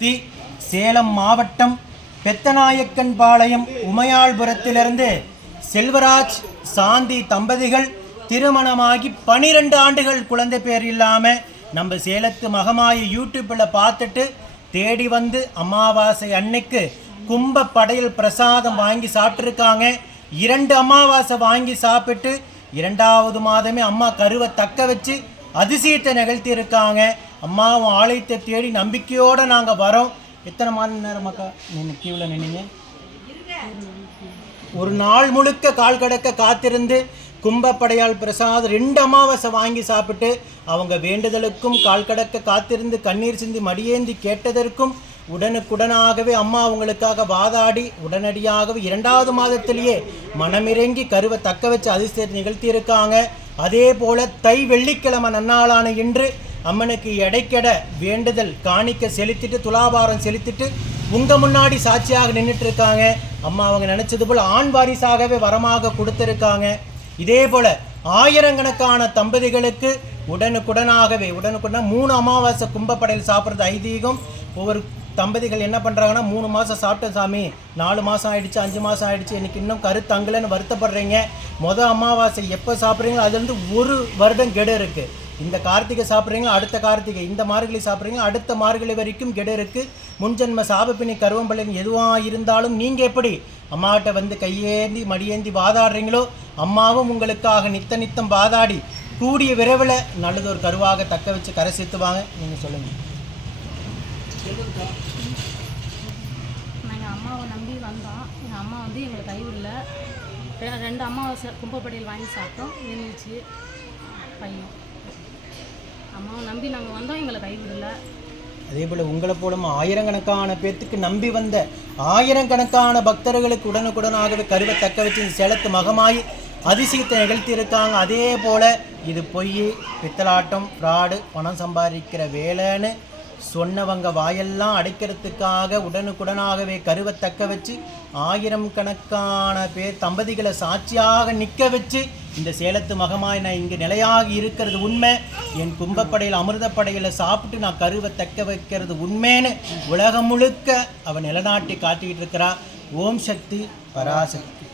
தி சேலம் மாவட்டம் பெத்தநாயக்கன் பாளையம் உமையாள்புரத்திலிருந்து செல்வராஜ் சாந்தி தம்பதிகள் திருமணமாகி பனிரெண்டு ஆண்டுகள் குழந்தை பேர் இல்லாமல் நம்ம சேலத்து மகமாயி யூடியூப்பில் பார்த்துட்டு தேடி வந்து அமாவாசை அன்னைக்கு கும்ப படையல் பிரசாதம் வாங்கி சாப்பிட்ருக்காங்க இரண்டு அமாவாசை வாங்கி சாப்பிட்டு இரண்டாவது மாதமே அம்மா கருவை தக்க வச்சு அதிசயத்தை நிகழ்த்தி இருக்காங்க அம்மாவும் ஆலயத்தை தேடி நம்பிக்கையோடு நாங்கள் வரோம். எத்தனை மணி நேரம் அக்கா? நின்று கியூவில் நின்னீங்க? ஒரு நாள் முழுக்க கால் கடக்க காத்திருந்து கும்பப்படையால் பிரசாத் ரெண்டு அமாவாசை வாங்கி சாப்பிட்டு அவங்க வேண்டுதலுக்கும் கால் கடக்க காத்திருந்து கண்ணீர் சிந்தி மடியேந்தி கேட்டதற்கும் உடனுக்குடனாகவே அம்மா அவங்களுக்காக வாதாடி உடனடியாகவே இரண்டாவது மாதத்திலேயே மனமிறங்கி கருவை தக்க வச்சு அதிசயத்தை நிகழ்த்தியிருக்காங்க. அதே போல தை வெள்ளிக்கிழமை நன்னாளான இன்று அம்மனுக்கு எடைக்கெட வேண்டுதல் காணிக்க செலுத்திட்டு துலாபாரம் செலுத்திட்டு உங்கள் முன்னாடி சாட்சியாக நின்றுட்டு இருக்காங்க அம்மா அவங்க நினச்சது போல் ஆண் வாரிசாகவே வரமாக கொடுத்துருக்காங்க. இதே போல் ஆயிரக்கணக்கான தம்பதிகளுக்கு உடனுக்குடனாகவே உடனுக்குடன் மூணு அமாவாசை கும்பப்படையில் சாப்பிட்றது ஐதீகம். ஒவ்வொரு தம்பதிகள் என்ன பண்ணுறாங்கன்னா மூணு மாதம் சாப்பிட்ட சாமி. நாலு மாதம் ஆயிடுச்சு அஞ்சு மாதம் ஆயிடுச்சு. எனக்கு இன்னும் கருத்தங்கலைன்னு வருத்தப்படுறீங்க. மொதல் அமாவாசை எப்போ சாப்பிட்றீங்களோ அதுலேருந்து ஒரு வருடம் கெடு இருக்குது இந்த கார்த்திகை சாப்பிட்றீங்களா? அடுத்த கார்த்திகை. இந்த மார்கழி சாப்பிட்றீங்களா? அடுத்த மார்கழி வரைக்கும் கெடு இருக்கு முன்ஜென்ம சாபப்பிணி கருவம்பலன் எதுவாக இருந்தாலும் நீங்கள் எப்படி அம்மாகிட்ட வந்து கையேந்தி மடியேந்தி வாதாடுறீங்களோ அம்மாவும் உங்களுக்காக நித்த நித்தம் வாதாடி கூடிய விரைவில் நல்லதொரு கருவாக தக்க வச்சு கரை சேர்த்துவாங்க. நீங்கள் சொல்லுங்கள் நாங்கள் அம்மாவை நம்பி வந்தோம் எங்கள் அம்மா வந்து எங்களை கைவிடல. ரெண்டு அம்மாவை கும்பப்படியில் வாங்கி சாப்பிட்டோம். நின்றுச்சு பையன். அம்மாவை நம்பி நாங்கள் வந்தோம் எங்களை கைவிடல. அதே போல் உங்களை போலும் ஆயிரக்கணக்கான பேர்த்துக்கு நம்பி வந்த ஆயிரக்கணக்கான பக்தர்களுக்கு உடனுக்குடனாகவே கருவை தக்க வச்சு இந்த சேலத்து மகமாயி அதிசயத்தை நிகழ்த்தியிருக்காங்க அதே போல் இது பொய் பித்தலாட்டம் ஃப்ராடு பணம் சம்பாதிக்கிற வேலைன்னு சொன்னவங்க வாயெல்லாம் அடைக்கிறதுக்காக உடனுக்குடனாகவே கருவை தக்க வச்சு ஆயிரம் கணக்கான பேர் தம்பதிகளை சாட்சியாக நிற்க வச்சு இந்த சேலத்து மகமாய் நான் இங்கே நிலையாக இருக்கிறது உண்மை. என் கும்பப்படையில் அமிர்தப்படையில் சாப்பிட்டு நான் கருவை தக்க வைக்கிறது உண்மைன்னு உலகம் முழுக்க அவன் நிலநாட்டி காட்டிக்கிட்டு இருக்கிறான் ஓம் சக்தி பராசக்தி.